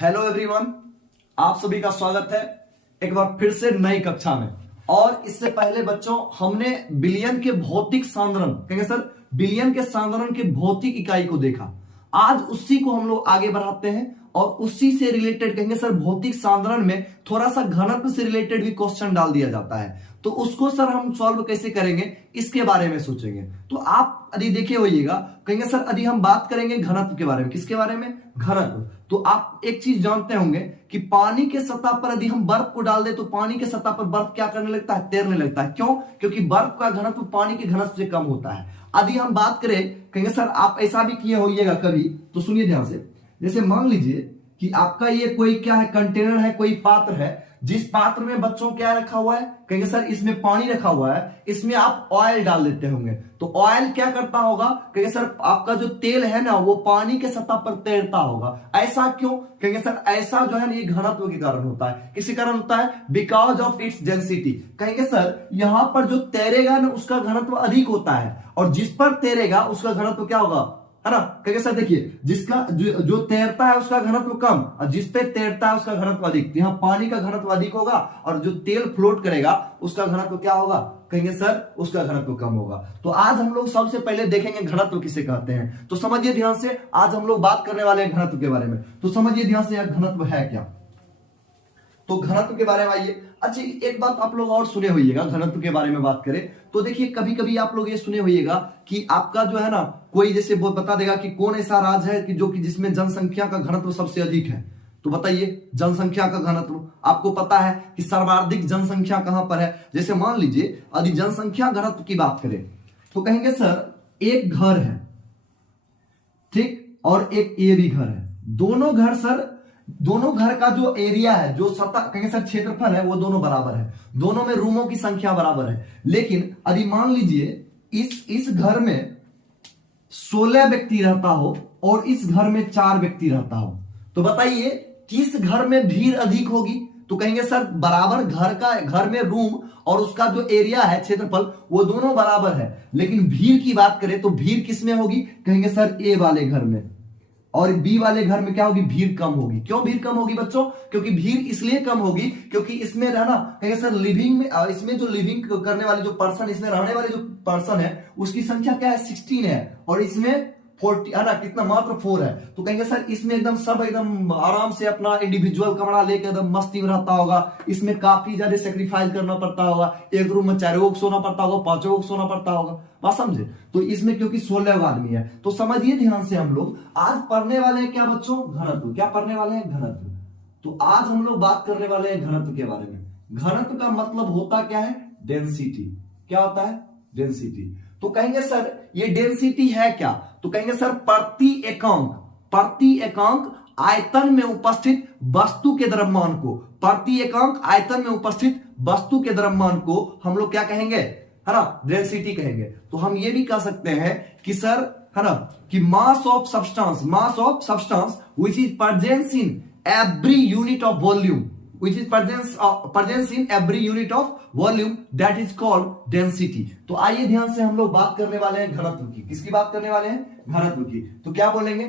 Hello everyone, आप सभी का स्वागत है एक बार फिर से नई कक्षा में। और इससे पहले बच्चों हमने बिलियन के भौतिक सांद्रण, कहेंगे सर बिलियन के सांद्रण के भौतिक इकाई को देखा। आज उसी को हम लोग आगे बढ़ाते हैं और उसी से रिलेटेड कहेंगे सर भौतिक सांद्रण में थोड़ा सा घनत्व से रिलेटेड भी क्वेश्चन डाल दिया जाता है, तो उसको सर हम सॉल्व कैसे करेंगे इसके बारे में सोचेंगे। तो आप यदि देखे होइएगा, कहेंगे सर यदि हम बात करेंगे घनत्व के बारे में, किसके बारे में? घनत्व। तो आप एक चीज जानते होंगे कि पानी के सतह पर यदि हम बर्फ को डाल दे तो पानी के सतह पर बर्फ क्या करने लगता है? तैरने लगता है। क्यों? क्योंकि बर्फ का घनत्व पानी के घनत्व से कम होता है। यदि हम बात करें, कहेंगे सर आप ऐसा भी किए होइएगा कभी, तो सुनिए ध्यान से। जैसे मान लीजिए कि आपका ये कोई क्या है, कंटेनर है, कोई पात्र है, जिस पात्र में बच्चों क्या रखा हुआ है? कहेंगे सर इसमें पानी रखा हुआ है, इसमें आप ऑयल डाल देते होंगे। तो ऑयल क्या करता होगा? कहेंगे सर आपका जो तेल है ना वो पानी के सतह पर तैरता होगा। ऐसा क्यों? कहेंगे सर ऐसा जो है ना ये घनत्व के कारण होता है। किसके कारण होता है? Because of its density. कहेंगे सर यहां पर जो तैरेगा ना उसका घनत्व अधिक होता है और जिस पर तैरेगा उसका घनत्व क्या होगा, है ना? कहेंगे सर देखिए जिसका जो तैरता है उसका घनत्व कम और जिस पे तैरता है उसका घनत्व अधिक। यहाँ पानी का घनत्व अधिक होगा और जो तेल फ्लोट करेगा उसका घनत्व क्या होगा? कहेंगे सर उसका घनत्व कम होगा। तो आज हम लोग सबसे पहले देखेंगे घनत्व किसे कहते हैं। तो समझिए ध्यान से, आज हम लोग बात करने वाले हैं घनत्व के बारे में। तो समझिए ध्यान से घनत्व है क्या। तो घनत्व के बारे में आइए। अच्छा एक बात आप लोग और सुने होइएगा, घनत्व के बारे में बात करें तो देखिए कभी कभी आप लोग ये सुने होइएगा कि आपका जो है ना कोई जैसे वो बता देगा कि कौन ऐसा राज्य है कि जो कि जिसमें जनसंख्या का घनत्व सबसे अधिक है। तो बताइए जनसंख्या का घनत्व आपको पता है कि सर्वाधिक जनसंख्या कहां पर है? जैसे मान लीजिए यदि जनसंख्या घनत्व की बात करें तो कहेंगे सर एक घर है, ठीक, और एक ये भी घर है। दोनों घर का जो एरिया है, जो सतह कहेंगे सर क्षेत्रफल है, वो दोनों बराबर है। दोनों में रूमों की संख्या बराबर है। लेकिन यदि मान लीजिए इस घर में 16 व्यक्ति रहता हो और इस घर में 4 व्यक्ति रहता हो, तो बताइए किस घर में भीड़ अधिक होगी? तो कहेंगे सर बराबर घर में रूम और उसका जो एरिया है क्षेत्रफल वो दोनों बराबर है, लेकिन भीड़ की बात करें तो भीड़ किस में होगी? कहेंगे सर ए वाले घर में, और बी वाले घर में क्या होगी? भीड़ कम होगी। क्यों भीड़ कम होगी बच्चों? क्योंकि भीड़ इसलिए कम होगी क्योंकि इसमें रहना कहेंगे सर लिविंग में, इसमें जो लिविंग करने वाले जो पर्सन, इसमें रहने वाले जो पर्सन है उसकी संख्या क्या है? 16 है और इसमें 40 है ना, कितना? मात्र 4 है। तो कहेंगे सर इसमें एकदम सब एकदम आराम से अपना इंडिविजुअल कमरा लेकर एकदम मस्ती में रहता होगा। इसमें काफी ज्यादा सेक्रीफाइस करना पड़ता होगा। एक रूम में 4 लोग सोना पड़ता होगा, 5 लोग सोना पड़ता होगा। बात समझे? तो इसमें क्योंकि 16 आदमी है। तो समझिए ध्यान से, हम लोग आज पढ़ने वाले हैं क्या बच्चों? घनत्व। क्या पढ़ने वाले हैं? घनत्व। तो आज हम लोग बात करने वाले हैं घनत्व के बारे में। घनत्व का मतलब होता क्या है? डेंसिटी। क्या होता है? डेंसिटी। तो कहेंगे सर ये डेंसिटी है क्या? तो कहेंगे सर प्रति एकांक आयतन में उपस्थित वस्तु के द्रव्यमान को, प्रति एकांक आयतन में उपस्थित वस्तु के द्रव्यमान को हम लोग क्या कहेंगे? है ना, डेंसिटी कहेंगे। तो हम ये भी कह सकते हैं कि सर है ना कि mass of substance which is presence in every unit of volume, which is presence in every unit of volume, that is called density। तो आइए ध्यान से हम लोग बात करने वाले हैं घनत्व की। किसकी बात करने वाले हैं? घनत्व की। तो क्या बोलेंगे?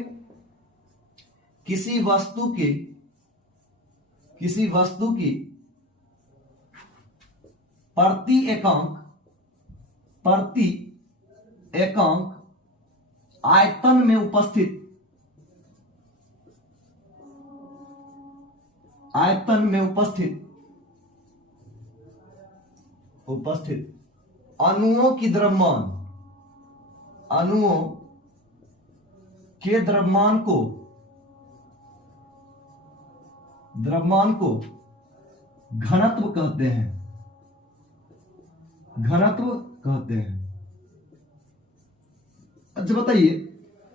किसी वस्तु की प्रति एकांक आयतन में उपस्थित अणुओं के द्रव्यमान को घनत्व कहते हैं। अच्छा बताइए,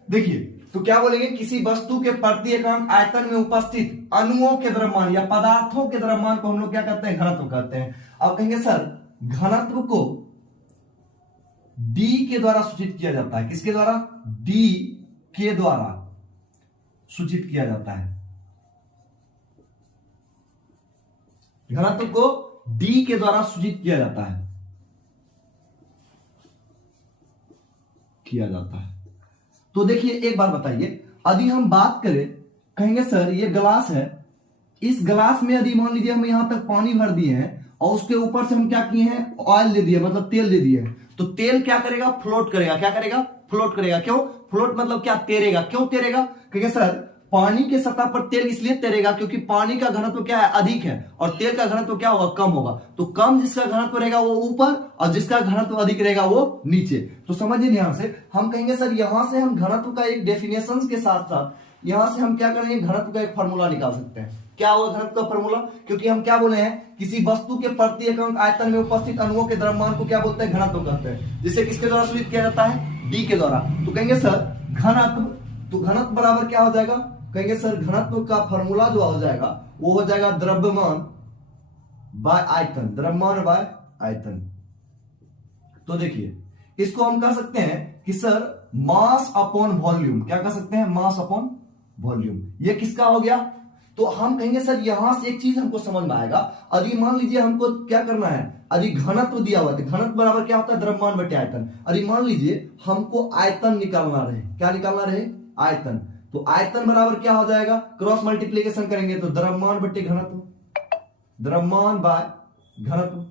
देखिए तो क्या बोलेंगे? किसी वस्तु के प्रति एकांक आयतन में उपस्थित अणुओं के द्रव्यमान या पदार्थों के द्रव्यमान को हम लोग क्या कहते हैं? घनत्व कहते हैं। अब कहेंगे सर घनत्व को D के द्वारा सूचित किया जाता है। किसके द्वारा? D के द्वारा सूचित किया जाता है। घनत्व को D के द्वारा सूचित किया जाता है। तो देखिए एक बार बताइए, यदि हम बात करें कहेंगे सर ये ग्लास है, इस ग्लास में यदि मान लीजिए हम यहां तक पानी भर दिए हैं और उसके ऊपर से हम क्या किए हैं, ऑयल दे दिए, मतलब तेल दे दिए, तो तेल क्या करेगा, फ्लोट करेगा। क्या करेगा, फ्लोट करेगा। क्यों फ्लोट, मतलब क्या, तैरेगा। क्यों तैरेगा, क्योंकि सर पानी के सतह पर तेल इसलिए तैरेगा क्योंकि पानी का घनत्व क्या है, अधिक है, और तेल का घनत्व क्या होगा, कम होगा। तो कम जिसका घनत्व रहेगा वो ऊपर, और जिसका घनत्व अधिक रहेगा वो नीचे। तो समझिए ध्यान से, हम कहेंगे सर यहां से हम घनत्व का एक डेफिनेशन के साथ साथ यहां से हम क्या करेंगे, घनत्व का एक फॉर्मूला निकाल सकते हैं। क्या होगा घनत्व का फॉर्मूला, क्योंकि हम क्या बोले हैं, किसी वस्तु के प्रति एकांक आयतन में उपस्थित अणुओं के द्रव्यमान को क्या बोलते हैं, घनत्व कहते हैं, जिसे किसके द्वारा सूचित किया जाता है, डी के द्वारा। तो कहेंगे सर घनत्व, तो घनत्व बराबर क्या हो जाएगा, कहेंगे सर घनत्व का फॉर्मूला जो हो जाएगा वो हो जाएगा द्रव्यमान बाय आयतन, द्रव्यमान बाय आयतन। तो देखिए इसको हम कह सकते हैं कि सर मास अपॉन वॉल्यूम, क्या कह सकते हैं, मास अपॉन वॉल्यूम। ये किसका हो गया, तो हम कहेंगे सर यहां से एक चीज हमको समझ में आएगा, यदि मान लीजिए हमको क्या करना है, यदि घनत्व दिया हुआ है, घनत्व बराबर क्या होता है, द्रव्यमान बटे आयतन। यदि मान लीजिए हमको आयतन निकालना रहे, क्या निकालना रहे, आयतन, तो आयतन बराबर क्या हो जाएगा, क्रॉस मल्टीप्लीकेशन करेंगे तो द्रव्यमान बटे घनत्व, द्रव्यमान बाय घनत्व।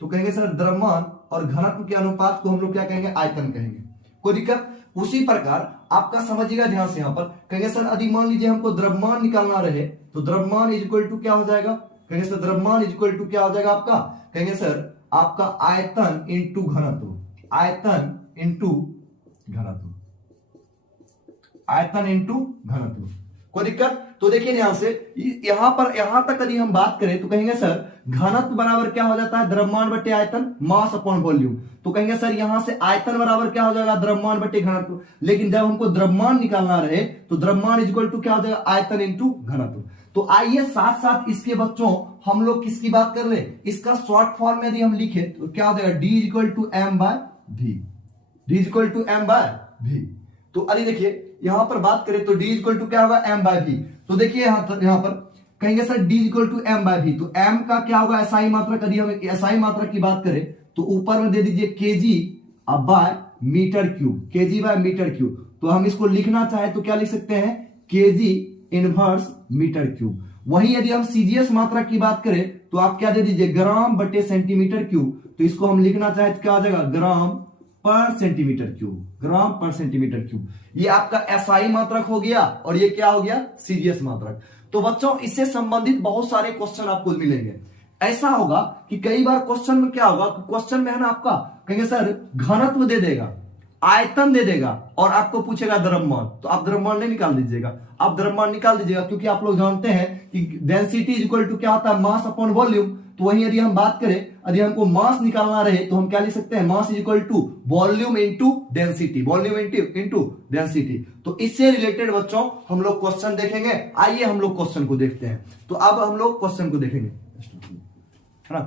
तो कहेंगे सर द्रव्यमान और घनत्व के अनुपात को हम लोग क्या कहेंगे, आयतन कहेंगे। कोई दिक्कत। उसी प्रकार आपका समझिएगा ध्यान से, यहां पर कहेंगे सर यदि मान लीजिए हमको द्रव्यमान निकालना रहे तो द्रव्यमान इज इक्वल टू क्या हो जाएगा, कहेंगे सर द्रव्यमान इज इक्वल टू क्या हो जाएगा आपका, कहेंगे सर आपका आयतन इंटू घनत्व, आयतन इंटू घनत्व, आयतन इंटू घनत्व। कोई दिक्कत। तो देखिए ध्यान से, यहां पर यहां तक यदि हम बात करें तो कहेंगे सर घनत्व बराबर क्या हो जाता है, द्रव्यमान बटे आयतन, मास अपॉन वॉल्यूम। तो कहेंगे सर यहां से आयतन बराबर क्या हो जाएगा, द्रव्यमान बटे घनत्व। लेकिन जब हमको द्रव्यमान निकालना रहे तो द्रव्यमान इज इक्वल टू क्या हो जाएगा, आयतन इंटू घनत्व। तो आइए साथ साथ इसके बच्चों हम लोग किसकी बात कर रहे हैं, इसका शॉर्ट फॉर्म यदि हम लिखे तो क्या हो जाएगा, D is equal to M by V, D is equal to M by V. तो अरे देखिए यहां पर बात करें तो डी इक्वल टू क्या होगा, एम बाय वी। तो देखिए यहां पर कहेंगे sir D equal to M by V, तो एम का क्या होगा, एसआई मात्रक। यदि हम एसआई मात्रक की बात करें तो ऊपर में दे दीजिए KG by metre cube, KG by metre cube. तो हम इसको लिखना चाहे तो क्या लिख सकते हैं, केजी इनवर्स मीटर क्यूब। वहीं यदि हम सीजीएस मात्रक की बात करें तो आप क्या दे दीजिए, ग्राम बटे सेंटीमीटर क्यूब। तो इसको हम लिखना चाहे तो क्या हो जाएगा, ग्राम पर सेंटीमीटर क्यूब, ग्राम पर सेंटीमीटर क्यूब। ये आपका एसआई मात्रक हो गया और ये क्या हो गया, सीजीएस मात्रक। तो बच्चों इससे संबंधित बहुत सारे क्वेश्चन आपको मिलेंगे। ऐसा होगा कि कई बार क्वेश्चन में क्या होगा, क्वेश्चन में है ना आपका कहेंगे सर घनत्व दे देगा, आयतन दे देगा और आपको पूछेगा द्रव्यमान, तो आप द्रव्यमान नहीं निकाल दीजिएगा, आप द्रव्यमान निकाल दीजिएगा, क्योंकि आप लोग जानते हैं कि डेंसिटी इज इक्वल टू क्या होता है, मास अपॉन वॉल्यूम। तो वहीं यदि हम बात करें, यदि हमको मास निकालना रहे तो हम क्या लिख सकते हैं, mass is equal to volume into density, volume into density. तो इससे रिलेटेड बच्चों हम लोग क्वेश्चन देखेंगे। आइए हम लोग क्वेश्चन को देखते हैं। तो अब हम लोग क्वेश्चन को देखेंगे, है ना।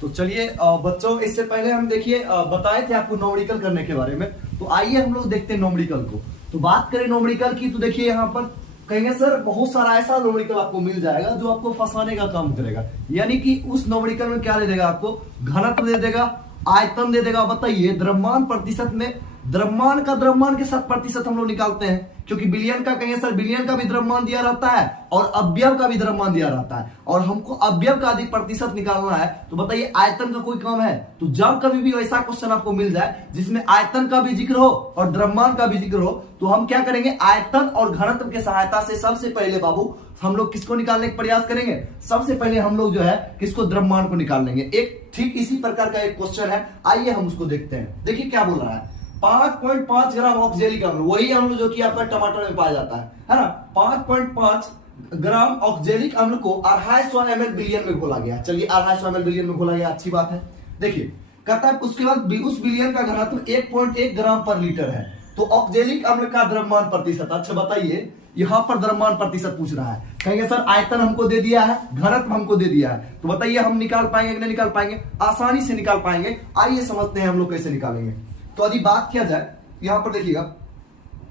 तो चलिए बच्चों, इससे पहले हम देखिए बताए थे आपको न्यूमेरिकल करने के बारे में, तो आइए हम लोग देखते हैं न्यूमेरिकल को। तो बात करें न्यूमेरिकल की तो देखिए यहाँ पर कहेंगे सर बहुत सारा ऐसा न्यूमेरिकल आपको मिल जाएगा जो आपको फंसाने का काम करेगा। यानी कि उस न्यूमेरिकल में क्या दे देगा, आपको घनत्व दे देगा, आयतन दे देगा। बताइए द्रव्यमान प्रतिशत में, द्रव्यमान का द्रव्यमान के साथ प्रतिशत हम लोग निकालते हैं, क्योंकि बिलियन का कहेंगे सर बिलियन का भी द्रव्यमान दिया रहता है और अवयव का भी द्रव्यमान दिया रहता है, और हमको अवयव का अधिक प्रतिशत निकालना है। तो बताइए आयतन का कोई काम है। तो जब कभी भी वैसा क्वेश्चन आपको मिल जाए जिसमें आयतन का भी जिक्र हो और द्रव्यमान का भी जिक्र हो, तो हम क्या करेंगे, आयतन और घनत्व के सहायता से सबसे पहले बाबू हम लोग किसको निकालने का प्रयास करेंगे, सबसे पहले हम लोग जो है किसको, द्रव्यमान को निकाल लेंगे। एक ठीक इसी प्रकार का एक क्वेश्चन है, आइए हम उसको देखते हैं। देखिए क्या बोल रहा है, 5.5 ग्राम ऑक्जेलिक अम्ल, वही अम्ल जो कि आपका टमाटर में पाया जाता है ना। 5.5 ग्राम ऑक्जेलिक अम्ल को 250 ml बिलियन में घोला गया। चलिए 250 ml बिलियन में घोला गया, अच्छी बात है। देखिए कहता है उसके बाद उस बिलियन का घनत्व 1.1 ग्राम पर लीटर है। तो ऑक्जेलिक अम्ल का द्रव्यमान प्रतिशत, अच्छा बताइए यहां पर द्रव्यमान प्रतिशत पूछ रहा है। कहेंगे सर आयतन हमको दे दिया है, घनत्व हमको दे दिया है, तो बताइए हम निकाल पाएंगे कि नहीं निकाल पाएंगे, आसानी से निकाल पाएंगे। आइए समझते हैं हम लोग कैसे निकालेंगे। तो यदि बात किया जाए यहां पर देखिएगा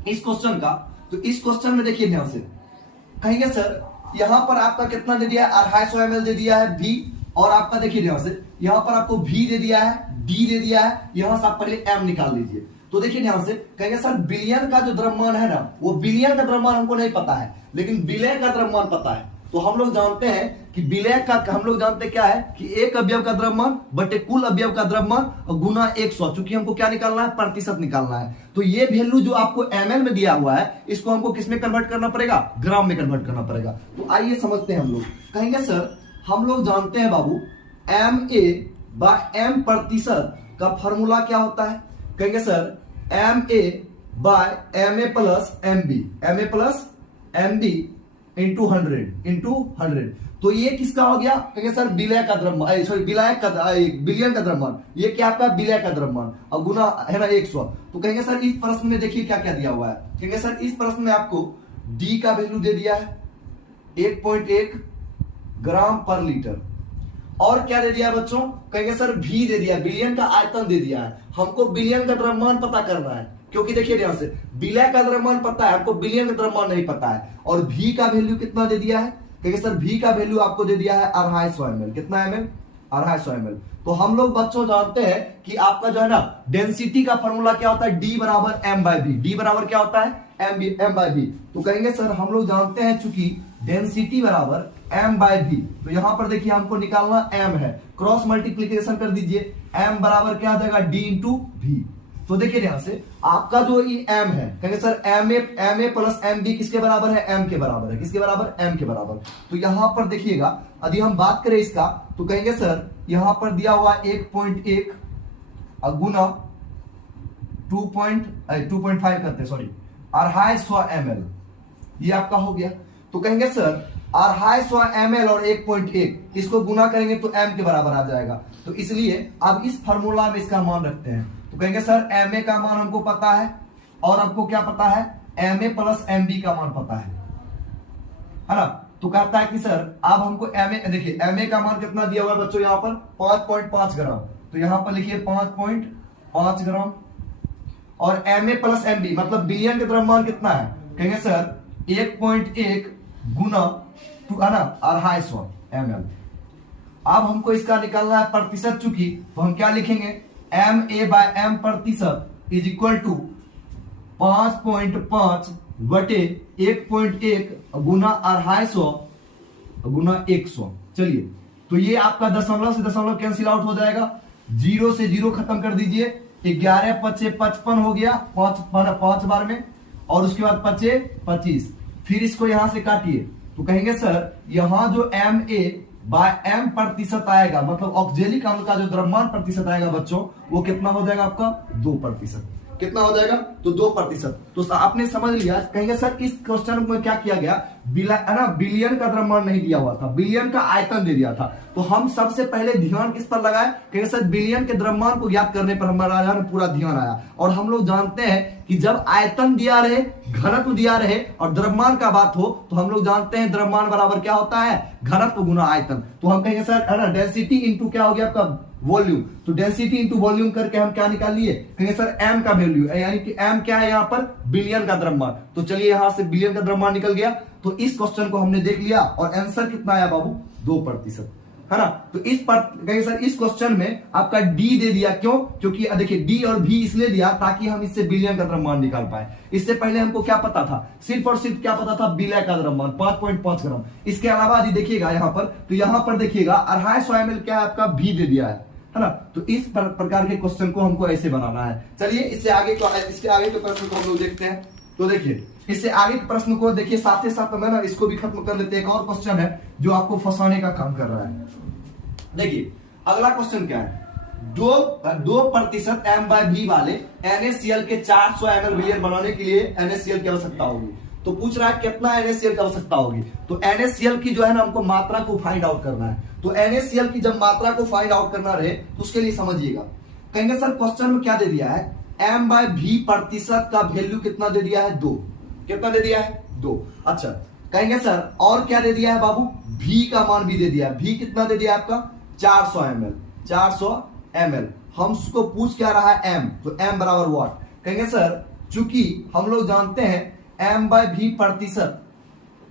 इस क्वेश्चन का, तो इस क्वेश्चन में देखिए ध्यान से, कहेंगे सर यहां पर आपका कितना दे दिया है, 250 ml दे दिया है V, और आपका देखिए ध्यान से यहां पर आपको V दे दिया है, D दे दिया है, यहां से आप पहले M निकाल लीजिए। तो तो देखिए ध्यान से, कहेंगे सर बिलियन का जो द्रव्यमान है ना, वो बिलियन का द्रव्यमान हमको नहीं पता है, लेकिन विलय का द्रव्यमान पता है। तो हम लोग जानते हैं कि विलय का हम लोग जानते क्या है कि एक अवयव का द्रव्यमान बटे कुल अवयव का द्रव्यमान और गुना 100, चूंकि हमको क्या निकालना है, प्रतिशत निकालना है। तो ये वैल्यू जो आपको ml में दिया हुआ है, इसको हमको किस में कन्वर्ट करना पड़ेगा, ग्राम में कन्वर्ट करना पड़ेगा। तो आइए समझते हैं हम लोग। कहेंगे सर हम लोग जानते हैं बाबू MA/m प्रतिशत का फॉर्मूला क्या होता है। कहेंगे sir MA/ma plus MB, MA plus MB into 100। तो ये किसका हो गया, कहेंगे सर विलय का द्रव्यमान, सॉरी विलय का बिलियन का द्रव्यमान, ये क्या आपका विलय का द्रव्यमान और गुना है ना 100। तो कहेंगे सर इस प्रश्न में देखिए क्या क्या दिया हुआ है। कहेंगे सर इस प्रश्न में आपको D का वैल्यू दे दिया है 1.1 ग्राम पर लीटर, और क्या दे दिया बच्चों, कहेंगे सर V दे दिया, बिलियन का आयतन दे दिया है। हमको बिलियन का द्रव्यमान पता करना है, क्योंकि देखिए ध्यान से, विलय का द्रव्यमान पता है, हमको बिलियन का द्रव्यमान नहीं पता है। और V का वैल्यू कितना दे दिया है, कहेंगे सर V का वैल्यू आपको दे दिया है 250 ml। कितना ml, 250 ml। तो हम लोग बच्चों जानते हैं कि आपका जो है ना डेंसिटी का फॉर्मूला क्या होता है, D बराबर m/v। D बराबर क्या होता है, m/v। तो कहेंगे सर हम लोग जानते हैं चूंकि डेंसिटी बराबर m/v, तो यहां पर देखिए हमको निकालना m है, क्रॉस मल्टीप्लीकेशन कर दीजिए, m बराबर क्या आ जाएगा, d इंटू v। तो देखिए ध्यान से, आपका जो ये m है, कहेंगे सर ma प्लस mb किसके बराबर है, m के बराबर है। किसके बराबर, m के बराबर। तो यहां पर देखिएगा, यदि हम बात करें इसका, तो कहेंगे सर यहां पर दिया हुआ 1.1 गुना 2.5 करते, सॉरी 250 ml, ये आपका हो गया। तो कहेंगे सर 250 ml और 1.1 इसको गुना करेंगे तो m के बराबर आ जाएगा। तो इसलिए अब इस फार्मूला में इसका मान रखते हैं। तो कहेंगे सर ma का मान हमको पता है, और आपको क्या पता है, ma प्लस mb का मान पता है ना। तो कहता है कि सर अब हमको ma, देखिए ma का मान कितना दिया हुआ है बच्चों, यहाँ पर 5.5 ग्राम। तो यहाँ पर लिखिए 5.5 ग्राम, और ma प्लस mb मतलब बिलियन का द्रव्यमान कितना है, कहेंगे सर 1.1 गुना है ना 250 ml। अब हमको इसका निकालना है प्रतिशत चूंकि, तो हम क्या लिखेंगे, ma/m प्रतिशत इज इक्वल टू 5.5 बटे 1.1 गुना 250 गुना 100। चलिए, तो ये आपका दशमलव से दशमलव कैंसिल आउट हो जाएगा, 0 से 0 खत्म कर दीजिए, 11 पचे 55 हो गया 5 बार में, और उसके बाद 5 25, फिर इसको यहां से काटिए। तो कहेंगे सर यहां जो ma/m प्रतिशत आएगा, मतलब ऑक्जेलिक अम्ल का जो द्रव्यमान प्रतिशत आएगा बच्चों, वो कितना हो जाएगा आपका 2%। कितना हो जाएगा, तो 2%। तो आपने समझ लिया। कहेंगे सर इस क्वेश्चन में क्या किया गया, बिलियन का द्रव्यमान नहीं दिया हुआ था, बिलियन का आयतन दे दिया था। तो हम सबसे पहले ध्यान किस पर लगाए, कहेंगे सर बिलियन के द्रव्यमान को ज्ञात करने पर हमारा पूरा ध्यान आया। और हम लोग जानते हैं कि जब आयतन दिया रहे, घनत्व दिया रहे और द्रव्यमान का बात हो, तो हम लोग जानते हैं द्रव्यमान बराबर क्या होता है, घनत्व गुना आयतन। तो हम कहेंगे सर है ना डेंसिटी इंटू क्या हो गया आपका वॉल्यूम। तो डेंसिटी इंटू वॉल्यूम करके हम क्या निकाल लिए, कहेंगे सर m का वैल्यू, यानी कि m क्या है यहाँ पर, बिलियन का द्रव्यमान। तो चलिए यहां से बिलियन का द्रव्यमान निकल गया। तो इस क्वेश्चन को हमने देख लिया, और आंसर कितना आया बाबू, 2%, है ना। तो इस पर कहेंगे सर इस क्वेश्चन में आपका d दे दिया, क्यों, क्योंकि देखिए d और v इसलिए दिया ताकि हम इससे बिलियन का द्रव्यमान निकाल पाए। इससे पहले हमको क्या पता था, सिर्फ और सिर्फ क्या पता था, विलय का द्रव्यमान 5.5 ग्राम। इसके अलावा यदि देखिएगा यहाँ पर, तो यहाँ पर देखिएगा 250 ml क्या है आपका v दे दिया है ना। तो इस प्रकार के क्वेश्चन को हमको ऐसे बनाना है। चलिए इसके आगे के प्रश्न को हम लोग देखते हैं। तो देखिए इससे आगे के प्रश्न को देखिए, साथ ही साथ में ना इसको भी खत्म कर लेते हैं। एक और क्वेश्चन है जो आपको फंसाने का काम कर रहा है। देखिए अगला क्वेश्चन क्या है, 2% m/v वाले NaCl के 400 ml बिलियन बनाने के लिए NaCl की आवश्यकता होगी। तो पूछ रहा है कितना NaCl की आवश्यकता होगी। तो NaCl की जो है ना हमको मात्रा को फाइंड आउट करना है। तो NaCl की जब मात्रा को फाइंड आउट करना रहे, तो उसके लिए समझिएगा। कहेंगे सर क्वेश्चन में क्या दे दिया है, m/v प्रतिशत का वैल्यू कितना दे दिया है, 2। कितना दे दिया है, 2। अच्छा कहेंगे सर और क्या दे दिया है बाबू, v का मान भी दे दिया है। v कितना दे दिया आपका 400 ml, 400 ml। हम उसको पूछ क्या रहा है, m, तो m बराबर व्हाट। कहेंगे सर चूंकि हम लोग जानते हैं m/v प्रतिशत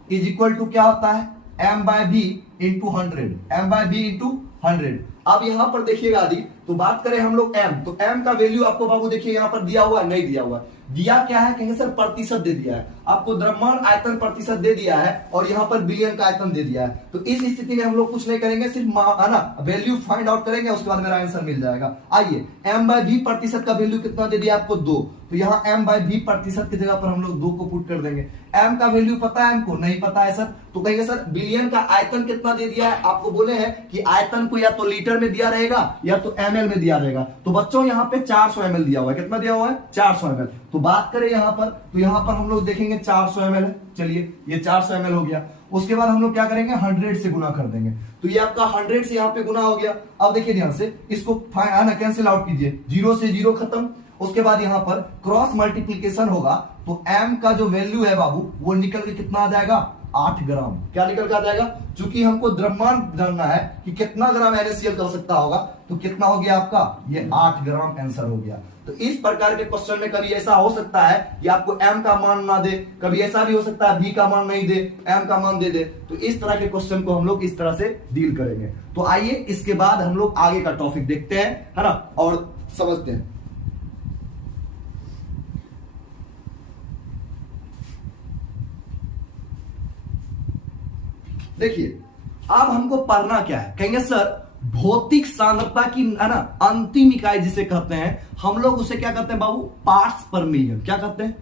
इज इक्वल टू क्या होता है, m/v इंटू 100, m/v इंटू 100। अब यहां पर देखिएगा आदि, तो बात करें हम लोग m, तो m का वैल्यू आपको बाबू देखिए यहां पर दिया हुआ है, नहीं दिया हुआ है। दिया क्या है, कहेंगे सर प्रतिशत दे दिया है आपको, द्रव्यमान आयतन प्रतिशत दे दिया है और यहां पर बिलियन का आयतन दे दिया है। तो इस स्थिति में हम लोग कुछ नहीं करेंगे, सिर्फ है ना वैल्यू फाइंड आउट करेंगे, उसके बाद मेरा आंसर मिल जाएगा। आइए m/v प्रतिशत का वैल्यू कितना दे दिया आपको 2, तो यहाँ m/v प्रतिशत की जगह पर हम लोग 2 को पुट कर देंगे। m का वैल्यू पता है हमको, नहीं पता है सर, तो कहेंगे सर बिलियन का आयतन कितना दे दिया है, आपको बोले हैं कि आयतन को या तो लीटर में दिया रहेगा या तो ml में दिया रहेगा। तो बच्चों यहाँ पे 400 ml दिया हुआ है, कितना दिया हुआ है 400 ml। तो बात करें यहाँ पर, तो यहाँ पर हम लोग देखेंगे 400 ml है, चलिए ये 400 ml हो गया। उसके बाद हम लोग क्या करेंगे 100 से गुना कर देंगे, तो ये आपका 100 से यहाँ पे गुना हो गया। अब देखिए ध्यान से इसको कैंसिल आउट कीजिए, 0 से 0 खत्म। उसके बाद यहाँ पर क्रॉस मल्टीप्लीकेशन होगा, तो m का जो वैल्यू है बाबू वो निकल के कितना आ जाएगा 8 ग्राम। क्या निकल के आ जाएगा, चूंकि हमको द्रव्यमान जानना है कि कितना ग्राम NaCl कर सकता होगा, तो कितना हो गया आपका ये 8 ग्राम आंसर हो गया। तो इस प्रकार के क्वेश्चन में कभी ऐसा हो सकता है कि आपको m का मान ना दे, कभी ऐसा भी हो सकता है v का मान नहीं दे, m का मान दे दे। तो इस तरह के क्वेश्चन को हम लोग इस तरह से डील करेंगे। तो आइए इसके बाद हम लोग आगे का टॉपिक देखते हैं, है ना, और समझते हैं। देखिए अब हमको पढ़ना क्या है, कहेंगे सर भौतिक सांद्रता की, है ना, अंतिम इकाई जिसे कहते हैं हम लोग, उसे क्या कहते हैं बाबू पार्ट्स पर मिलियन। क्या कहते हैं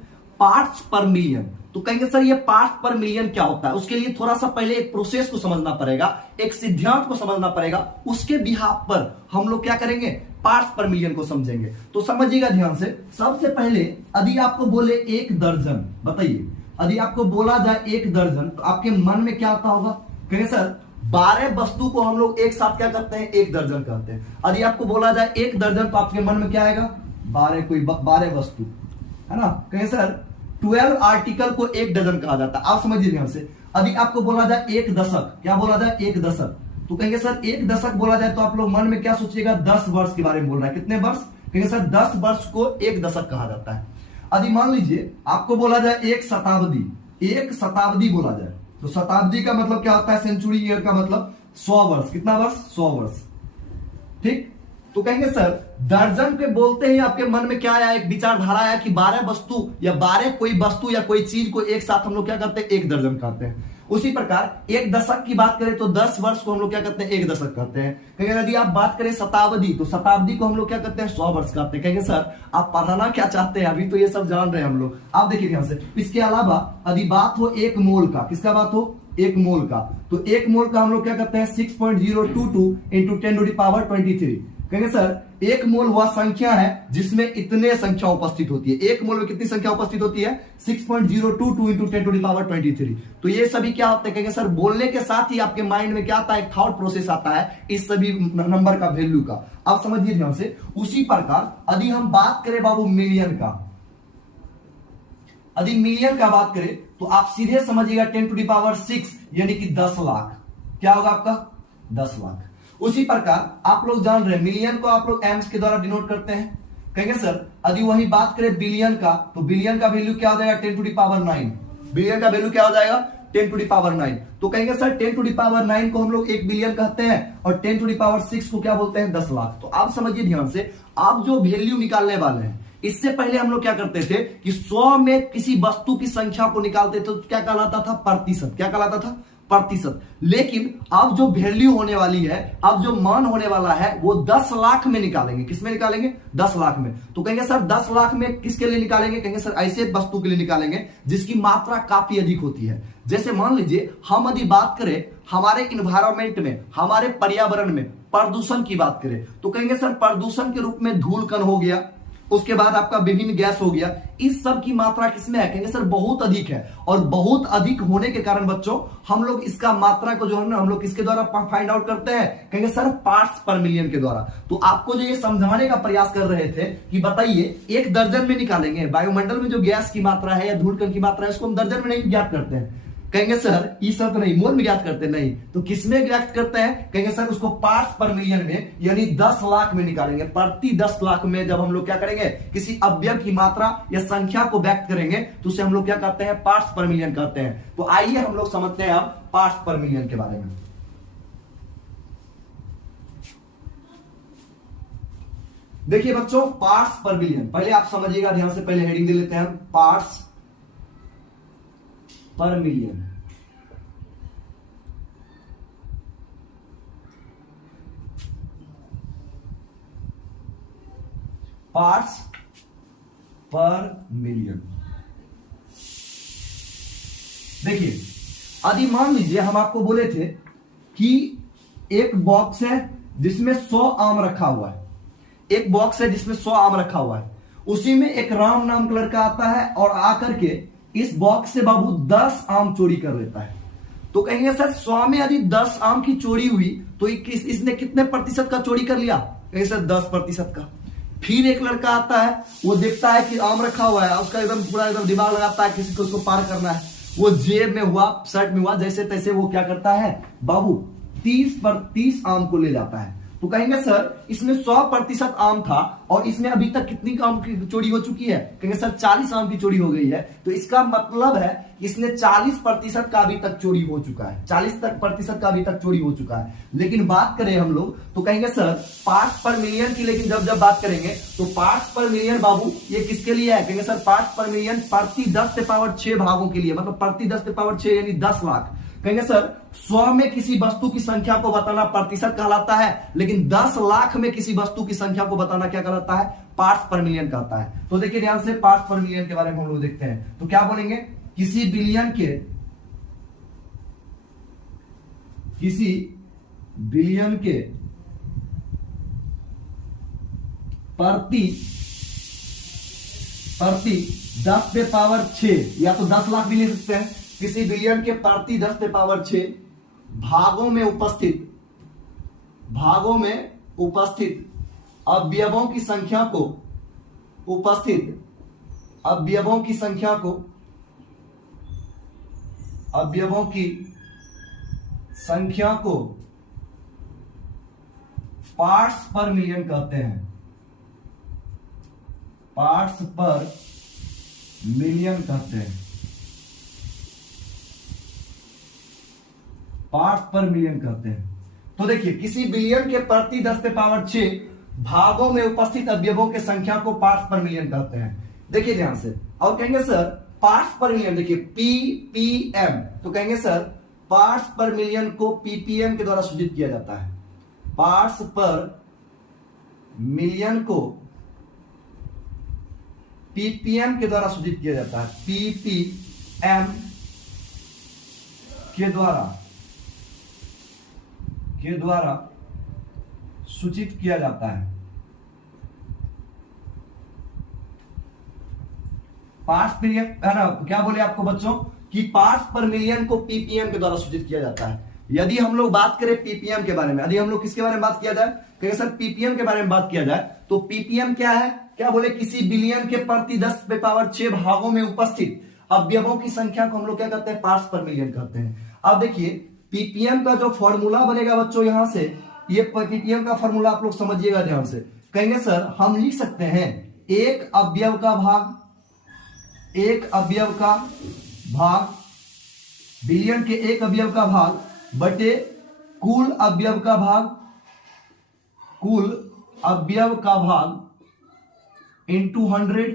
पार्ट्स पर मिलियन। तो कहेंगे सर ये पार्ट्स पर मिलियन क्या होता है, उसके लिए थोड़ा सा पहले एक प्रोसेस को समझना पड़ेगा, एक सिद्धांत को समझना पड़ेगा, उसके बिहाफ पर हम लोग क्या करेंगे पार्ट्स पर मिलियन को समझेंगे। तो समझिएगा ध्यान से, सबसे पहले यदि आपको बोले 1 दर्जन, बताइए यदि आपको बोला जाए 1 दर्जन, तो आपके मन में क्या आता होगा, कहेंगे सर 12 वस्तु को हम लोग एक साथ क्या करते हैं 1 दर्जन कहते हैं। यदि आपको बोला जाए 1 दर्जन, तो आपके मन में क्या आएगा 12 वस्तु, है ना। कहें सर 12 आर्टिकल को 1 डजन कहा जाता है। आप समझिए ध्यान से, यदि आपको बोला जाए 1 दशक, क्या बोला जाए 1 दशक, तो कहेंगे सर 1 दशक बोला जाए तो आप लोग मन में क्या सोचिएगा 10 वर्ष के बारे में बोल रहा है। कितने वर्ष, कहेंगे सर 10 वर्ष को 1 दशक कहा जाता है। यदि मान लीजिए आपको बोला जाए 1 शताब्दी, 1 शताब्दी बोला जाए, तो शताब्दी का मतलब क्या होता है सेंचुरी ईयर का मतलब 100 वर्ष। कितना वर्ष 100 वर्ष, ठीक। तो कहेंगे सर दर्जन पे बोलते ही आपके मन में क्या आया, एक विचारधारा आया कि 12 वस्तु या 12 कोई वस्तु या कोई चीज को एक साथ हम लोग क्या करते हैं 1 दर्जन कहते हैं। उसी प्रकार 1 दशक की बात करें तो 10 वर्ष को हम लोग क्या करते हैं 1 दशक कहते हैं। कहेंगे यदि आप बात करें शताब्दी, तो शताब्दी को हम लोग क्या करते हैं 100 वर्ष कहते हैं। कहेंगे सर आप पढ़ाना क्या चाहते हैं, अभी तो ये सब जान रहे हैं हम लोग। आप देखिए ध्यान से, इसके अलावा यदि बात हो 1 मोल का, किसका बात हो 1 मोल का, तो 1 मोल का हम लोग क्या करते हैं 6.022 इंटू 10⁻23। कहेंगे सर 1 मोल वह संख्या है जिसमें इतने संख्या उपस्थित होती है। 1 मोल में कितनी संख्या उपस्थित होती है 6.022 इंटू 10⁻23। तो ये सभी क्या होते हैं, कहेंगे सर बोलने के साथ ही आपके माइंड में क्या आता है, थॉट प्रोसेस आता है इस सभी नंबर का वैल्यू का। आप समझिए ध्यान से। उसी प्रकार यदि हम बात करें बाबू मिलियन का, यदि मिलियन का बात करें तो आप सीधे समझिएगा 10⁻6 यानी कि 10 लाख। क्या होगा आपका 10 लाख। उसी प्रकार आप लोग जान रहे हैं मिलियन को आप लोग एम्स के द्वारा डिनोट करते हैं। कहेंगे सर यदि वही बात करें बिलियन का, तो बिलियन का वैल्यू क्या हो जाएगा 10⁹। बिलियन का वैल्यू क्या हो जाएगा 10⁹। तो कहेंगे सर 10⁹ को हम लोग 1 बिलियन कहते हैं और 10⁶ को क्या बोलते हैं 10 लाख। तो आप समझिए ध्यान से, आप जो वैल्यू निकालने वाले हैं, इससे पहले हम लोग क्या करते थे कि 100 में किसी वस्तु की संख्या को निकालते थे तो क्या कहलाता था प्रतिशत। क्या कहलाता था प्रतिशत। लेकिन अब जो वैल्यू होने वाली है, अब जो मान होने वाला है वो 10 लाख में निकालेंगे। किसमें निकालेंगे 10 लाख में। तो कहेंगे सर 10 लाख में किसके लिए निकालेंगे, कहेंगे सर ऐसे वस्तु के लिए निकालेंगे जिसकी मात्रा काफी अधिक होती है। जैसे मान लीजिए हम यदि बात करें हमारे इन्वायरमेंट में, हमारे पर्यावरण में प्रदूषण की बात करें, तो कहेंगे सर प्रदूषण के रूप में धूल कण हो गया, उसके बाद आपका विभिन्न गैस हो गया। इस सब की मात्रा किसमें है, कहेंगे सर बहुत अधिक है। और बहुत अधिक होने के कारण बच्चों हम लोग इसका मात्रा को जो है ना हम लोग किसके द्वारा फाइंड आउट करते हैं, कहेंगे सर पार्ट्स पर मिलियन के द्वारा। तो आपको जो ये समझाने का प्रयास कर रहे थे कि बताइए 1 दर्जन में निकालेंगे, वायुमंडल में जो गैस की मात्रा है या धूल कण की मात्रा है उसको हम दर्जन में नहीं ज्ञात करते हैं। कहेंगे सर ये सब नहीं, मोल में ज्ञात करते नहीं, तो किसमें ज्ञात करते हैं, कहेंगे सर उसको पार्ट्स पर मिलियन में यानी 10 लाख में निकालेंगे। प्रति 10 लाख में जब हम लोग क्या करेंगे किसी अवयव की मात्रा या संख्या को व्यक्त करेंगे तो उसे हम लोग क्या कहते हैं पार्ट्स पर मिलियन कहते हैं। तो आइए हम लोग समझते हैं अब पार्ट्स पर मिलियन के बारे में। देखिए बच्चों, पार्ट्स पर बिलियन, पहले आप समझिएगा ध्यान से, पहले हेडिंग दे लेते हैं हम, पार्ट्स पर मिलियन। पार्ट्स पर मिलियन। देखिए, यदि मान लीजिए हम आपको बोले थे कि एक बॉक्स है जिसमें 100 आम रखा हुआ है, एक बॉक्स है जिसमें 100 आम रखा हुआ है, उसी में एक राम नाम का लड़का आता है और आकर के इस बॉक्स से बाबू 10 आम चोरी कर लेता है। तो कहेंगे सर 100 में यदि 10 आम की चोरी हुई तो इसने कितने प्रतिशत का चोरी कर लिया? कहेंगे सर 10% का। फिर एक लड़का आता है, वो देखता है कि आम रखा हुआ है, उसका एकदम पूरा एकदम दिमाग लगाता है किसी को उसको पार करना है, वो जेब में हुआ, शर्ट में हुआ, जैसे तैसे वो क्या करता है बाबू 30 आम को ले जाता है। तो कहेंगे सर इसमें 100% आम था और इसमें अभी तक कितनी आम की चोरी हो चुकी है? कहेंगे सर 40 आम की चोरी हो गई है। तो इसका मतलब है इसने 40% का अभी तक चोरी हो चुका है, 40% का अभी तक चोरी हो चुका है। लेकिन बात करें हम लोग तो कहेंगे सर पार्ट्स पर मिलियन की, लेकिन जब बात करेंगे तो पार्ट्स पर मिलियन बाबू ये किसके लिए है? कहेंगे सर पार्ट्स पर मिलियन प्रति 10⁻6 भागों के लिए, मतलब प्रति 10⁻6 यानी 10 लाख। कहेंगे सर 100 में किसी वस्तु की संख्या को बताना प्रतिशत कहलाता है, लेकिन 10 लाख में किसी वस्तु की संख्या को बताना क्या कहलाता है? पार्ट्स पर मिलियन कहता है। तो देखिए ध्यान से, पार्ट्स पर मिलियन के बारे में हम लोग देखते हैं। तो क्या बोलेंगे? किसी बिलियन के प्रति 10⁻6 या तो 10 लाख भी ले सकते हैं, किसी बिलियन के प्रति 10⁻6 भागों में उपस्थित अवयवों की संख्या को पार्ट्स पर मिलियन कहते हैं। पार्ट्स पर मिलियन कहते हैं। पार्ट्स पर मिलियन कहते हैं। तो देखिए किसी बिलियन के प्रति 10⁻6 भागों में उपस्थित अवयवों के संख्या को पार्ट्स पर मिलियन कहते हैं। देखिए ध्यान से, और कहेंगे सर पार्ट्स पर मिलियन, देखिए पीपीएम, तो कहेंगे सर पार्ट्स पर मिलियन को पीपीएम के द्वारा सूचित किया जाता है। पार्ट्स पर मिलियन को पीपीएम के द्वारा सूचित किया जाता है। पीपीएम के द्वारा सूचित किया जाता है। पार्ट्स पर मिलियन है ना, क्या बोले आपको बच्चों कि पार्ट्स पर मिलियन को पीपीएम के द्वारा सूचित किया जाता है। यदि हम लोग बात करें पीपीएम के बारे में, यदि हम लोग किसके बारे में बात किया जाए, कहें सर पीपीएम के बारे में बात किया जाए तो पीपीएम क्या है? क्या बोले किसी बिलियन के प्रति 10⁻6 भागों में उपस्थित अवयवों की संख्या को हम लोग क्या कहते हैं? पार्ट्स पर मिलियन कहते हैं। अब देखिए पीपीएम का जो फॉर्मूला बनेगा बच्चों, यहां से ये पीपीएम का फॉर्मूला आप लोग समझिएगा ध्यान से। कहेंगे सर हम लिख सकते हैं एक अवयव का भाग बिलियन के एक अवयव का भाग बटे कुल अवयव का भाग इंटू 100।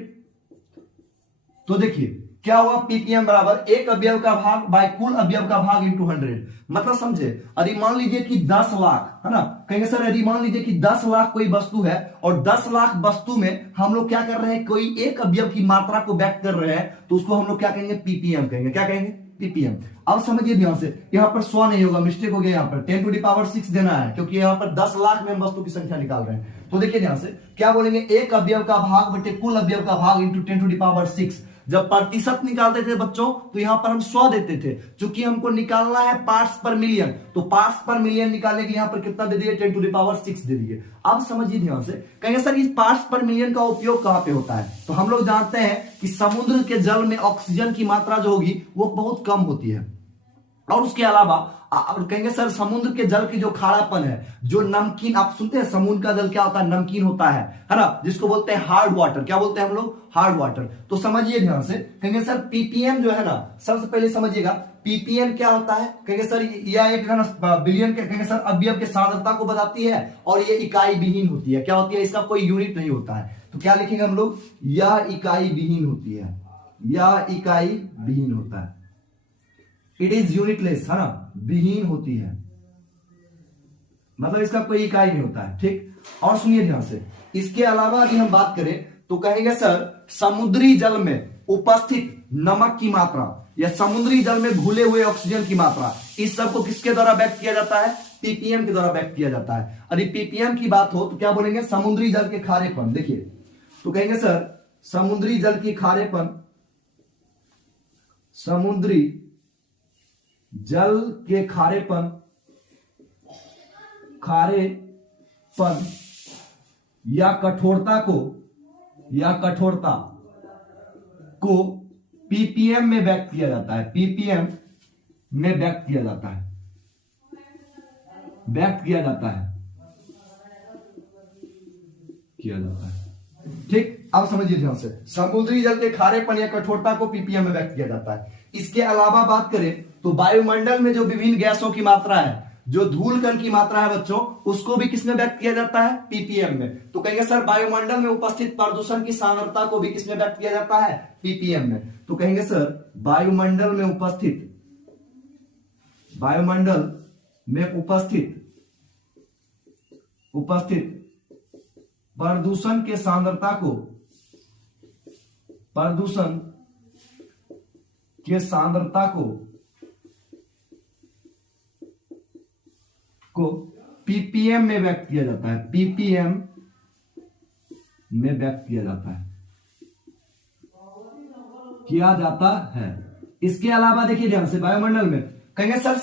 तो देखिए क्या हुआ, पीपीएम बराबर एक अवयव का भाग बाय कुल अवयव का भाग इंटू 100। मतलब समझे, यदि मान लीजिए कि 10 लाख है ना, कहेंगे सर यदि मान लीजिए कि 10 लाख कोई वस्तु है और 10 लाख वस्तु में हम लोग क्या कर रहे हैं, कोई एक अवयव की मात्रा को व्यक्त कर रहे हैं, तो उसको हम लोग क्या कहेंगे? पीपीएम कहेंगे। क्या कहेंगे? पीपीएम। अब समझिए ध्यान से, यहां पर 100 नहीं होगा, मिस्टेक हो गया, यहां पर 10⁻6 देना है, क्योंकि यहां पर 10 लाख में हम वस्तु की संख्या निकाल रहे हैं। तो देखिए ध्यान से क्या बोलेंगे, एक अवयव का भाग बटे कुल अवयव का भाग इंटू 10⁻6। जब प्रतिशत निकालते थे बच्चों तो यहां पर हम 100 देते थे, चूंकि हमको निकालना है पार्ट्स पर मिलियन, तो पार्ट्स पर मिलियन निकालने के यहां पर कितना दे दिए? 10⁻6 दे दिए। अब समझिए ध्यान से, कहेंगे सर इस पार्ट्स पर मिलियन का उपयोग कहां पे होता है? तो हम लोग जानते हैं कि समुद्र के जल में ऑक्सीजन की मात्रा जो होगी वो बहुत कम होती है, और उसके अलावा और कहेंगे सर समुद्र के जल की जो खारापन है, जो नमकीन, आप सुनते हैं समुद्र का जल क्या होता है, नमकीन होता है ना, जिसको बोलते हैं हार्ड वाटर। क्या बोलते हैं हम लोग, हार्ड वाटर। तो समझिए ध्यान से, कहेंगे सर पीपीएम जो है ना, सबसे पहले समझिएगा पीपीएम क्या होता है। कहेंगे सर यह एक बिलियन के, कहेंगे सर अवयव के सांद्रता को बताती है, और ये इकाई विहीन होती है। क्या होती है, इसका कोई यूनिट नहीं होता है। तो क्या लिखेंगे हम लोग, यह इकाई विहीन होती है, यह इकाई विहीन होता है। इट इज यूनिटलेस, है ना, विहीन होती है, मतलब इसका कोई इकाई नहीं होता है। ठीक, और सुनिए ध्यान से, इसके अलावा यदि हम बात करें तो कहेंगे सर समुद्री जल में उपस्थित नमक की मात्रा या समुद्री जल में घुले हुए ऑक्सीजन की मात्रा, इस सब को किसके द्वारा व्यक्त किया जाता है, पीपीएम के द्वारा व्यक्त किया जाता है। यदि पीपीएम की बात हो तो क्या बोलेंगे, समुद्री जल के खारेपन। देखिए, तो कहेंगे सर समुद्री जल की खारेपन, समुद्री जल के खारेपन या कठोरता को पीपीएम में व्यक्त किया जाता है, पीपीएम में व्यक्त किया जाता है, ठीक। अब समझिए ध्यान से, समुद्री जल के खारेपन या कठोरता को पीपीएम में व्यक्त किया जाता है। इसके अलावा बात करें तो वायुमंडल में जो विभिन्न गैसों की मात्रा है, जो धूल कण की मात्रा है बच्चों, उसको भी किसमें व्यक्त किया जाता है, पीपीएम में। तो कहेंगे सर वायुमंडल में उपस्थित प्रदूषण की सांद्रता को भी किसमें व्यक्त किया जाता है, पीपीएम में। तो कहेंगे सर वायुमंडल में उपस्थित प्रदूषण के सांद्रता को पीपीएम में व्यक्त किया जाता है, पीपीएम में व्यक्त किया जाता है। इसके अलावा देखिए ध्यान से, वायुमंडल में कहेंगे सर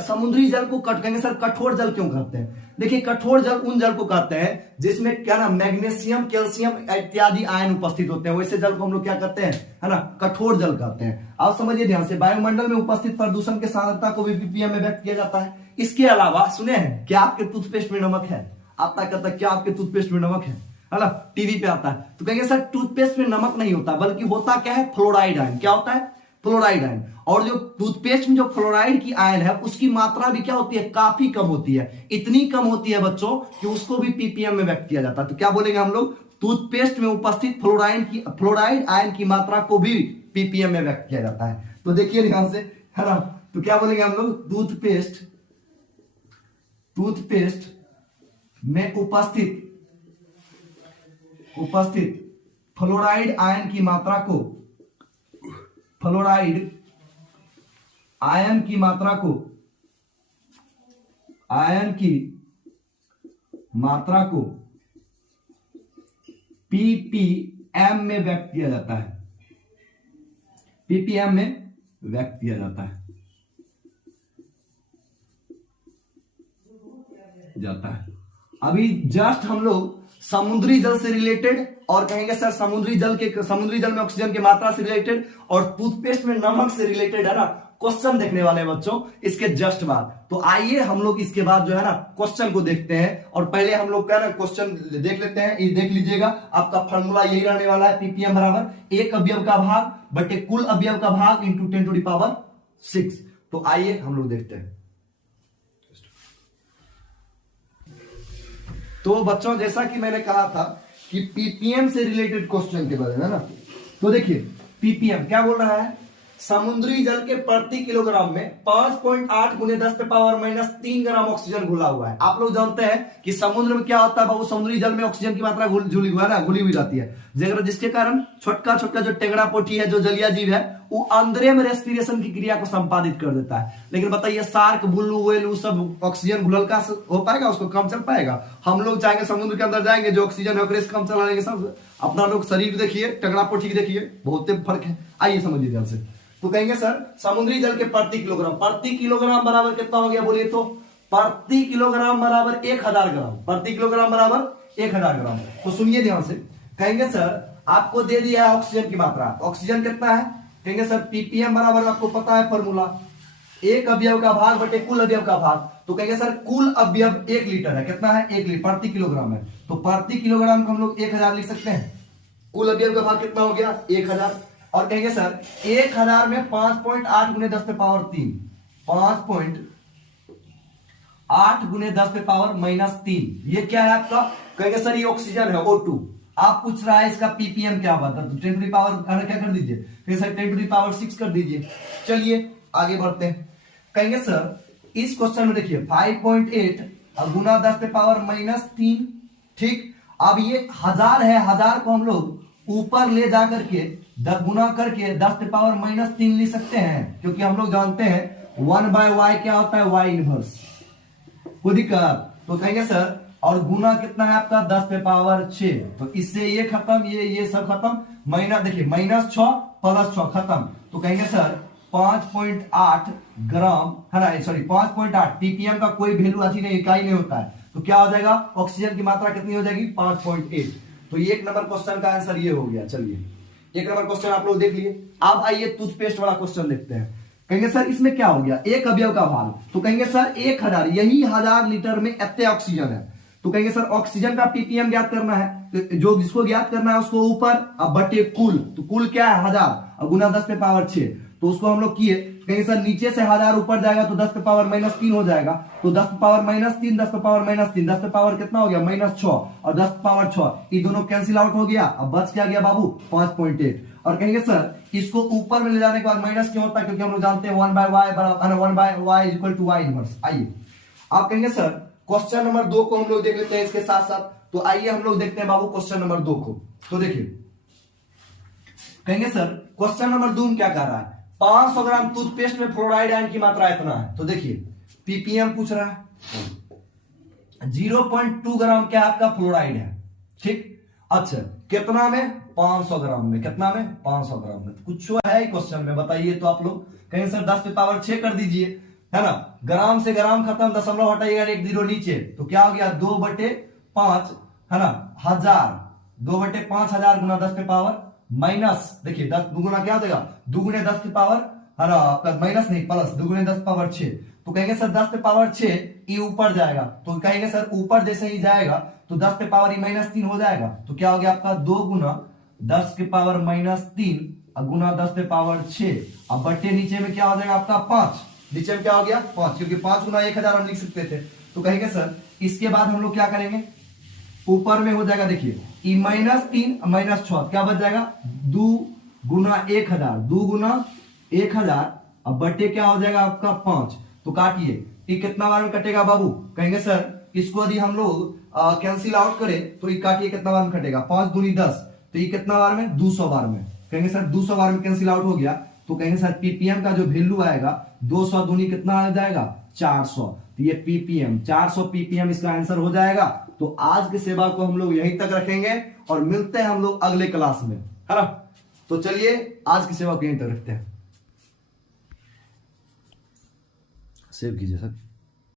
समुद्री जल को कहेंगे सर कठोर जल क्यों कहते हैं। देखिए कठोर जल उन जल को कहते हैं जिसमें क्या ना मैग्नीशियम, कैल्शियम इत्यादि आयन उपस्थित होते हैं, वैसे जल को हम लोग क्या कहते हैं, है ना, कठोर जल कहते हैं। आप समझिए ध्यान से, वायुमंडल में उपस्थित प्रदूषण के सांद्रता को भी पीपीएम में व्यक्त किया जाता है। इसके अलावा सुने हैं, क्या आपके टूथपेस्ट में नमक है, आपका कहता है क्या आपके टूथपेस्ट में नमक है ना, टीवी पे आता है। तो कहेंगे सर टूथपेस्ट में नमक नहीं होता, बल्कि होता क्या है, फ्लोराइड आयन। क्या होता है, फ्लोराइड आयन। और जो टूथपेस्ट में जो फ्लोराइड की आयन है उसकी मात्रा भी क्या होती है, काफी कम होती है। इतनी कम होती है बच्चों कि उसको भी पीपीएम में व्यक्त किया जाता है। तो क्या बोलेंगे हम लोग, टूथपेस्ट में उपस्थित फ्लोराइड आयन की मात्रा को भी पीपीएम में व्यक्त किया जाता है। तो देखिए ध्यान से, है ना, तो क्या बोलेंगे हम लोग, टूथपेस्ट में उपस्थित फ्लोराइड आयन की मात्रा को पीपीएम में व्यक्त किया जाता है, पीपीएम में व्यक्त किया जाता है। अभी जस्ट हम लोग समुद्री जल से रिलेटेड और कहेंगे सर समुद्री जल में ऑक्सीजन की मात्रा से रिलेटेड और टूथपेस्ट में नमक से रिलेटेड, है ना, क्वेश्चन देखने वाले हैं बच्चों इसके जस्ट बाद। तो आइए हम लोग इसके बाद जो है ना क्वेश्चन को देखते हैं। और पहले हम लोग क्या ना क्वेश्चन देख लेते हैं। ये देख लीजिएगा, आपका फॉर्मूला यही रहने वाला है, पीपीएम बराबर एक अवयव का भाग बटे कुल अवयव का भाग इंटू 10⁶। तो आइए हम लोग देखते हैं। तो बच्चों जैसा कि मैंने कहा था कि पीपीएम से रिलेटेड क्वेश्चन के बारे में, है ना, तो देखिए पीपीएम क्या बोल रहा है, समुद्री जल के प्रति किलोग्राम में 5.8 × 10⁻³ ग्राम ऑक्सीजन घुला हुआ है। आप लोग जानते हैं कि समुद्र में क्या होता है बाबू, समुद्री जल में ऑक्सीजन की मात्रा घुली हुई रहती है, जिसके कारण छोटका जो टेंगड़ा पोठी है, जो जलीय जीव है, वो अंदर में रेस्पिरेशन की क्रिया को संपादित कर देता है। लेकिन बताइए शार्क, बुल्लू, व्हेल, सब ऑक्सीजन घुललका हो पाएगा, उसको कम चल पाएगा। हम लोग चाहेंगे समुद्र के अंदर जाएंगे, जो ऑक्सीजन है कम चला लेंगे सब। अपना लोग शरीर देखिए, टेंगड़ा पोठी देखिए, बहुत फर्क है। आइए समझिए ध्यान से। तो कहेंगे सर समुद्री जल के प्रति किलोग्राम बराबर कितना हो गया बोलिए, तो प्रति किलोग्राम बराबर 1000 ग्राम, प्रति किलोग्राम बराबर 1000 ग्राम। तो सुनिए ध्यान से, कहेंगे सर आपको दे दिया है ऑक्सीजन की मात्रा, ऑक्सीजन कितना है, कहेंगे सर पीपीएम बराबर आपको पता है फॉर्मूला, एक अवयव का भाग बटे कुल अवयव का भाग। तो कहेंगे सर कुल अवयव 1 लीटर है, कितना है 1 लीटर प्रति किलोग्राम है, तो प्रति किलोग्राम को हम लोग 1000 लिख सकते हैं। कुल अवयव का भाग कितना हो गया 1000। और कहेंगे सर 1000 में 5.8 गुने 10 पे पावर 3, 5.8 गुने 10 पे पावर -3, ये क्या है आपका, कहेंगे सर ये ऑक्सीजन है O2। आप पूछ रहा है इसका पीपीएम क्या होगा, तो 10 टू द पावर क्या कर दीजिए, फिर सर 10 टू द पावर 6 कर दीजिए। चलिए आगे बढ़ते हैं। कहेंगे सर इस क्वेश्चन में देखिए 5.8 गुना 10 पे पावर -3, ठीक। अब ये 1000 है, 1000 को हम लोग ऊपर ले जा करके गुना करके 10 पे पावर -3 लिख सकते हैं, क्योंकि हम लोग जानते हैं 1/y क्या होता है y इनवर्स, कोई दिक्कत। तो कहेंगे सर और गुना कितना है आपका 10 पे पावर 6, तो इससे ये खत्म, ये सब खत्म, माइनस देखिए -6 + 6 खत्म। तो कहेंगे सर 5.8 ग्राम है ना, सॉरी 5.8 पीपीएम का कोई वैल्यू अच्छी नहीं, इकाई नहीं होता है, तो क्या हो जाएगा ऑक्सीजन की मात्रा कितनी हो जाएगी 5.8। तो ये 1 नंबर क्वेश्चन का आंसर ये हो गया। चलिए 1 नंबर क्वेश्चन आप लोग देख लिए। अब आइए टूथपेस्ट वाला क्वेश्चन देखते हैं। कहेंगे सर इसमें क्या हो गया एक अवयव का भाग, तो कहेंगे सर 1000, यही 1000 लीटर में इतने ऑक्सीजन है, तो कहेंगे सर ऑक्सीजन का पीपीएम ज्ञात करना है, तो जो जिसको ज्ञात करना है उसको ऊपर, अब बटे कुल, तो कुल क्या है 1000 और गुना 10 पे पावर 6, तो उसको हम लोग किए। कहेंगे सर नीचे से 1000 ऊपर जाएगा तो 10 पे पावर -3 हो जाएगा, तो 10 पे पावर -3, 10 पे पावर -3, 10 पे पावर कितना हो गया -6 और 10 पे पावर 6, ये दोनों कैंसिल आउट हो गया। अब बच क्या गया बाबू 5.8। और कहेंगे सर इसको ऊपर में ले जाने के बाद माइनस क्यों होता है, क्योंकि हम लोग जानते हैं 1/y बराबर 1/y = y इनवर्स। आइए आप कहेंगे सर क्वेश्चन नंबर 2 को हम लोग देख लेते हैं इसके साथ साथ। तो आइए हम लोग देखते हैं बाबू क्वेश्चन नंबर 2 को। तो देखिए कहेंगे सर क्वेश्चन नंबर 2 में क्या कह रहा है, 500 ग्राम टूथपेस्ट में फ्लोराइड आयन की मात्रा इतना है, तो देखिए पीपीएम पूछ रहा है, 0.2 ग्राम क्या आपका फ्लोराइड है, ठीक। अच्छा कितना में 500 ग्राम में, कितना में 500 ग्राम में, कुछ है क्वेश्चन में बताइए तो आप लोग। कहेंगे सर 10 पे पावर 6 कर दीजिए, है ना, ग्राम से ग्राम खत्म, दशमलव हटाइएगा 1 0 नीचे, तो क्या हो गया 2/5 है ना, 1000, 2/5000 गुना 10 पे पावर माइनस, देखिए 10 दुगुना क्या हो जाएगा, दुगुने 10 की पावर है ना, माइनस नहीं प्लस, दुगुने 10 पावर 6, तो कहेंगे सर 10 पे पावर 6 ये ऊपर जाएगा, तो कहेंगे सर ऊपर जैसे ही जाएगा तो 10 पे पावर -3 हो जाएगा, तो क्या हो गया आपका 2 गुना 10 के पावर -3 गुना 10 पे पावर 6, अब बट्टे नीचे में क्या हो जाएगा आपका 5, नीचे में क्या हो गया 5, क्योंकि 5 गुना 1000 हम लिख सकते थे। तो कहेंगे सर इसके बाद हम लोग क्या करेंगे, ऊपर में हो जाएगा देखिए ई -3 -6 क्या बच जाएगा 2 गुना 1000, 2 गुना 1000, अब बटे क्या हो जाएगा आपका 5, तो काटिए ये कितना बार में कटेगा बाबू, कहेंगे सर इसको यदि हम लोग कैंसिल आउट करें तो ये काटिए कितना बार में कटेगा, 5 दूनी 10, तो ये कितना बार में 200 बार में, कहेंगे सर 200 बार में कैंसिल आउट हो गया, तो कहेंगे सर पीपीएम का जो वैल्यू आएगा 200 दूनी कितना आ जाएगा 400, तो ये पीपीएम 400 पीपीएम इसका आंसर हो जाएगा। तो आज की सेवा को हम लोग यहीं तक रखेंगे और मिलते हैं हम लोग अगले क्लास में, है ना। तो चलिए आज की सेवा को यहीं तक रखते हैं, सेव कीजिए सर।